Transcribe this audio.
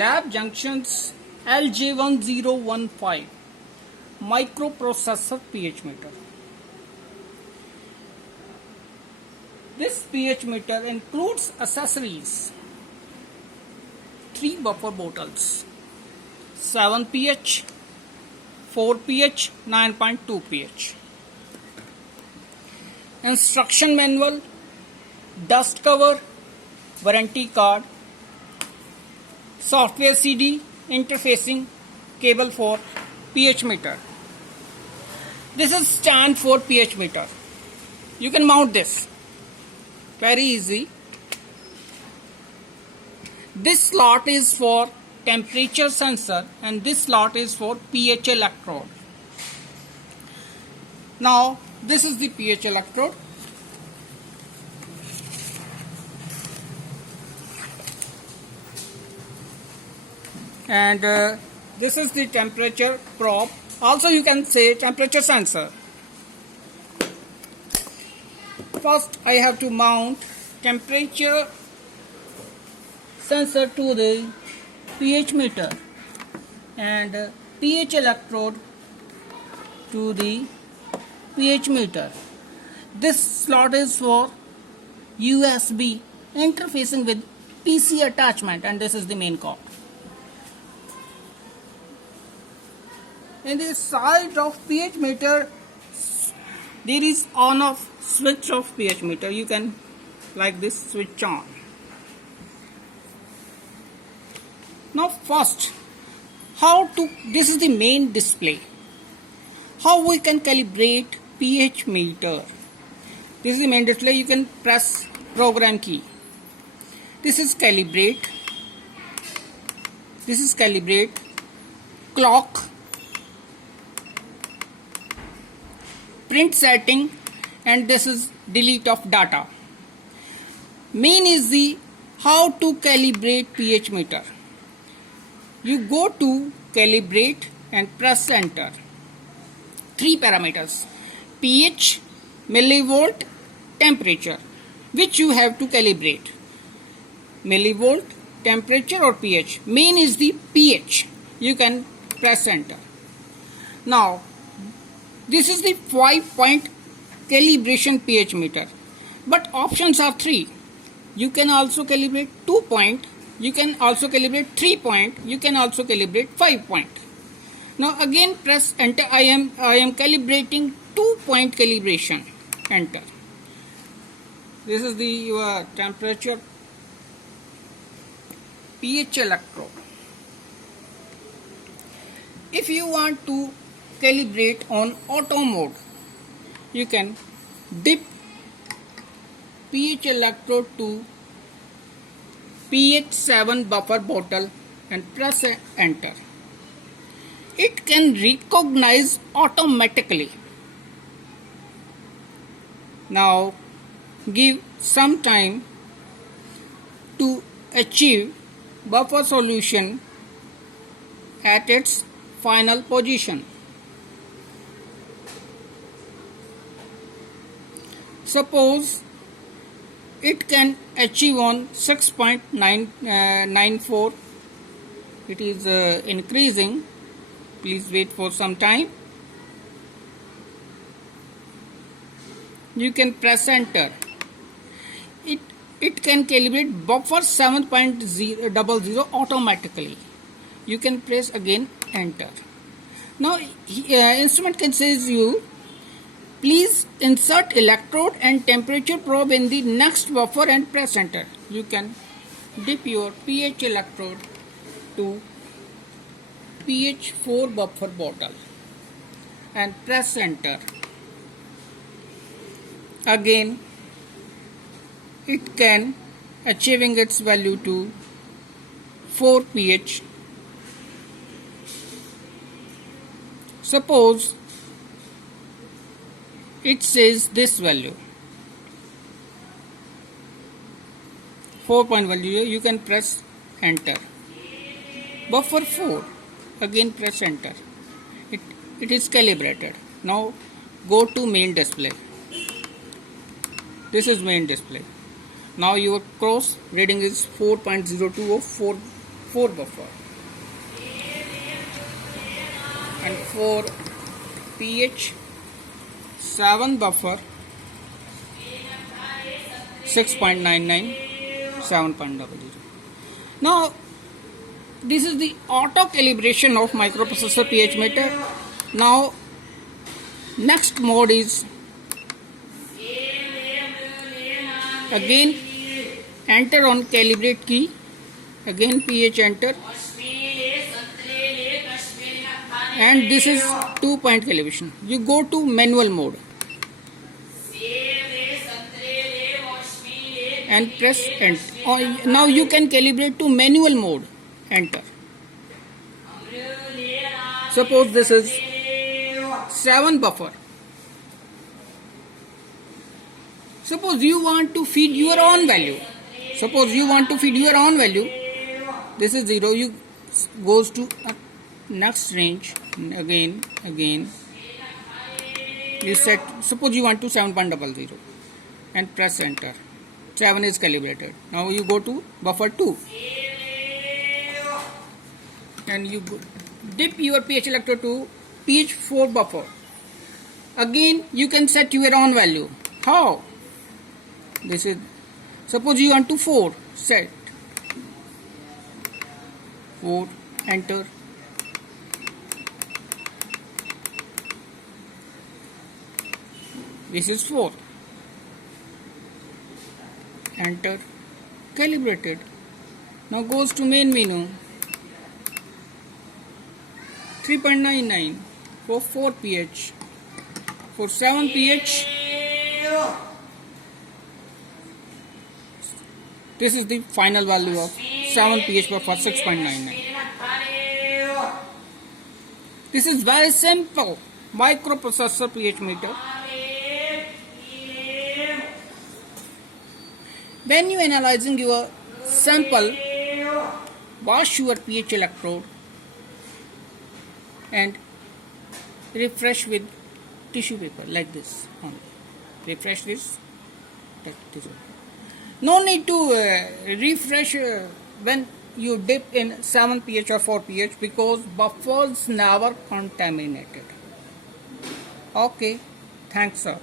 Lab Junction's LJ1015 microprocessor pH meter. This pH meter includes accessories: 3 buffer bottles, 7 pH, 4 pH, 9.2 pH. Instruction manual, dust cover, warranty card, software CD, interfacing cable for pH meter. This is stand for pH meter. You can mount this very easy. This slot is for temperature sensor and this slot is for pH electrode. Now this is the pH electrode. And this is the temperature probe. Also you can say temperature sensor. First I have to mount temperature sensor to the pH meter and pH electrode to the pH meter. This slot is for USB interfacing with PC attachment, and this is the main cord. In the side of pH meter there is on off switch of pH meter. You can like this switch on. Now first, this is the main display. How we can calibrate pH meter. This is the main display. You can press program key. This is calibrate. This is calibrate. Clock. Print setting, and this is delete of data. Main is the how to calibrate pH meter. You go to calibrate and press enter. 3 parameters: pH, millivolt, temperature, which you have to calibrate. Millivolt, temperature or pH. Main is the pH. You can press enter. Now this is the 5-point calibration pH meter, but options are 3. You can also calibrate 2 point, you can also calibrate 3 point, you can also calibrate 5 point. Now again press enter. I am calibrating 2-point calibration. Enter. This is the your temperature pH electrode. If you want to calibrate on auto mode, you can dip pH electrode to pH 7 buffer bottle and press enter. It can recognize automatically. Now give some time to achieve buffer solution at its final position. Suppose it can achieve on 6.94. It is increasing. Please wait for some time. You can press enter. It can calibrate buffer 7.00 automatically. You can press again enter. Now instrument can say you, please insert electrode and temperature probe in the next buffer and press enter. You can dip your pH electrode to pH 4 buffer bottle and press enter. Again it can achieving its value to 4 pH. Suppose it says this value 4 point value, you can press enter. Buffer 4, again press enter. It is calibrated. Now go to main display. This is main display. Now your cross reading is 4.02 of 4 buffer, and for pH 7 buffer 6.99 7.00. Now this is the auto calibration of microprocessor pH meter. Now next mode is again enter on calibrate key, again pH enter, and this is 2-point calibration. You go to manual mode and press enter. Now you can calibrate to manual mode, enter. Suppose this is 7 buffer. Suppose you want to feed your own value. This is 0. You goes to next range. Again. You set. Suppose you want to 7.00 and press enter. 7 is calibrated. Now you go to buffer 2 and you dip your pH electrode to pH 4 buffer. Again you can set your own value. How? This is, suppose you want to 4, set 4, enter. This is 4, enter, calibrated. Now goes to main menu, 3.99 for 4 pH, for 7 pH. This is the final value of 7 pH for 6.99. This is very simple microprocessor pH meter. When you analyzing your sample, wash your pH electrode and refresh with tissue paper like this only. Refresh this. No need to refresh when you dip in 7 pH or 4 pH because buffers never contaminated. Okay, thanks sir.